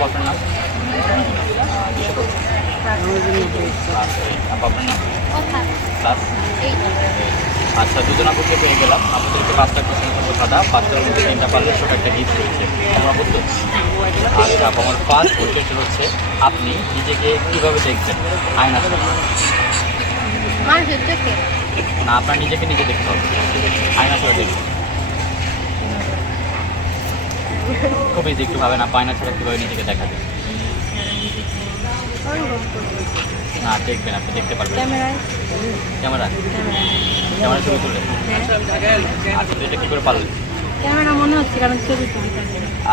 আপু আপনার নাম? কিসে পড়ছেন? আপু আপনার নাম? ক্লাস? আচ্ছা, দুজন আপুকে পেয়ে গেলাম। আপনাদেরকে 5টা কোশ্চেন করবো দাদা। 5টার মধ্যে 3টা পারলে ছোট একটা গিফট রয়েছে। আমরা বলতো আচ্ছা আপু, আমার ফার্স্ট কোশ্চেন হচ্ছে আপনি নিজেকে কীভাবে দেখছেন আয়না ছাড়া? না, আপনার নিজেকে নিজে দেখতে হবে, আয়না ছাড়া দেখবেন। খুব ইজি, একটু ভাবেন আপু আয়না ছাড়া কীভাবে নিজেকে দেখা যায়। না, দেখবেন, আপনি দেখতে পারবেন। ক্যামেরা ক্যামেরা ছবি তুললেন? আচ্ছা, তো এটা কী করে পারলেন? ক্যামেরা মনে হচ্ছে কারণ ছবি তুলি।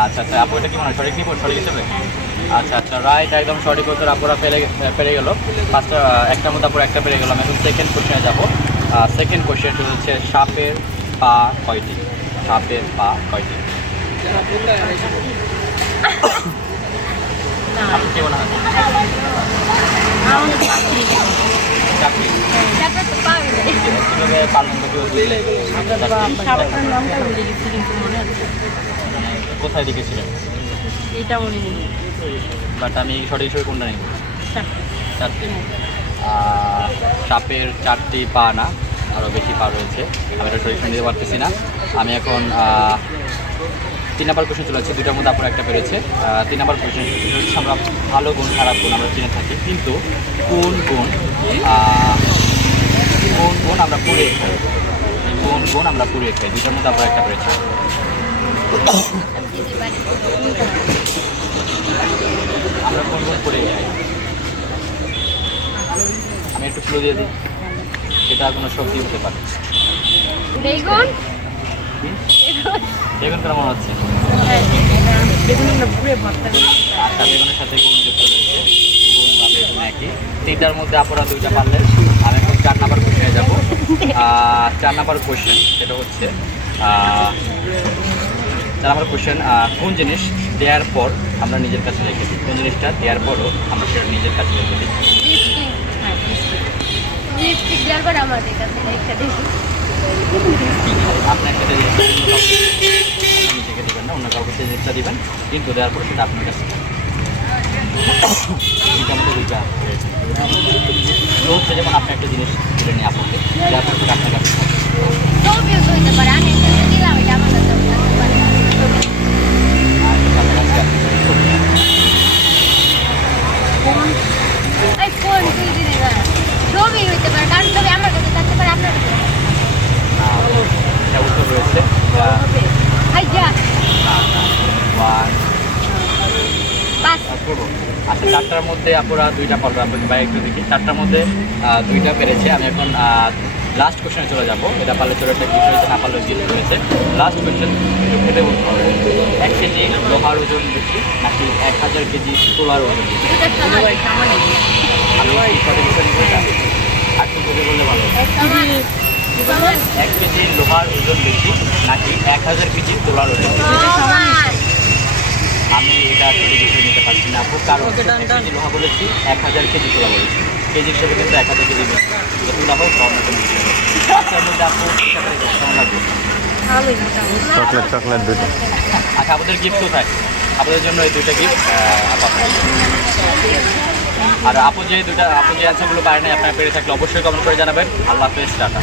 আচ্ছা আচ্ছা আপু, এটা কি মনে হয় সঠিক নিব, সঠিক হিসেবে? আচ্ছা আচ্ছা, রাইট, একদম সঠিক উত্তর। আপুরা পেরে গেল 5টা, একটার মধ্যে আপুরা একটা পেরে গেলাম। এখন সেকেন্ড কোশ্চেনে যাবো। সেকেন্ড কোশ্চেনটি হচ্ছে সাপের পা কয়টি? সাপের পা কয়টি? আপনি কি মনে হয়? চাকরি কীভাবে পারলেন তো কেউ বুঝলে? সাপটার নামটা ভুলে গেছি কিন্তু মনে হচ্ছে কোথায় দেখেছিলেন? এটা মনে নেই। বাট আমি সঠিক হিসেবে কোনটা নিব? চারটি। হ্যাঁ। সাপের 4টি পা না, আরও বেশি পা রয়েছে। আমি এটা সঠিক দিতে পারতেছি না। আমি এখন 3 নাম্বার কোশ্চেন চলে যাচ্ছে। 2টার মধ্যে আপনার একটা পেরেছে। 3 নাম্বার কোশ্চেন হচ্ছে আমরা ভালো গুণ খারাপ গুণ আমরা চিনে থাকি, কিন্তু কোন গুণ আমরা পুড়িয়ে খাই? কোন গুণ আমরা পুড়িয়ে খাই? 2টার মধ্যে আপনার একটা পেরেছে। আমরা কোন গুণ পুড়িয়ে খাই? আমি একটু ক্লু দিয়ে দিই, সেটা কোনো সবজি হতে পারে। বেগুন। বেগুন কেন মনে হচ্ছে? বেগুন আমরা পুরে ভর্তা করি। আচ্ছা, বেগুনের সাথে গুণ যুক্ত রয়েছে, গুণ বা বেগুন একই। 3টার মধ্যে আপনারা 2টা পারলেন। আমি এখন 4 নাম্বার কোশ্চেনে যাবো। 4 নাম্বার কোশ্চেন সেটা হচ্ছে 4 নাম্বার কোশ্চেন, কোন জিনিস দেওয়ার পর আমরা নিজের কাছে রেখে দিই? কোন জিনিসটা দেওয়ার পরও আমরা সেটা নিজের কাছে রেখে দিই? লিপস্টিক দেওয়ার পর আমাদের কাছে রেখে দিই। আপনার একটা জিনিস নিজেকে দেবেন না, অন্য কাউকে সেই জিনিসটা দেবেন, কিন্তু দেওয়ার পর সেটা আপনার কাছে। দুইটা তো হচ্ছে, যেমন আপনি একটা জিনিস তুলে নিয়ে আপনাকে দেওয়ার পর সেটা আপনার কাছে থাকে। আর এটা আপনার কাছে আছে। এটা উত্তর রয়েছে। আচ্ছা, 4টার মধ্যে আপনারা 2টা পারবেন। আপনাকে বাইরে একটু দেখি, 4টার মধ্যে 2টা পেরেছে। আমি এখন লাস্ট কোশ্চেনে চলে যাবো। এটা পারলে চলে একটা গিফট রয়েছে, না পারলেও গিফট রয়েছে। লাস্ট কোশ্চেন, একটু খেতে বলতে হবে। 1 কেজি লোহার ওজন বেশি নাকি 1000 কেজি তোলার ওজন বেশি? আমি সঠিক উত্তর দিব এটা? একটু বুঝে বললে ভালো। 1 কেজি লোহার ওজন বেশি নাকি 1000 কেজি তোলার ওজন বেশি? আমি এটা সঠিক উত্তর নিতে পারছি না আপু, কারণ 1 কেজি লোহা বলেছি, 1000 কেজি তোলা বলেছি। কেজি হিসেবে কিন্তু 1000 কেজি তোলা হোক বা অন্য কোনো হিসেবে। তার মধ্যে আপু কেমন লাগবে? চকলেট 2টা। আচ্ছা, আপনাদের গিফট কোথায়? আপনাদের জন্য এই 2টা গিফট। আর আপু যে অ্যান্সারগুলো পারে নাই, আপনারা পেরে থাকলে অবশ্যই কমেন্ট করে জানাবেন। আল্লাহ হাফেজ, টাটা।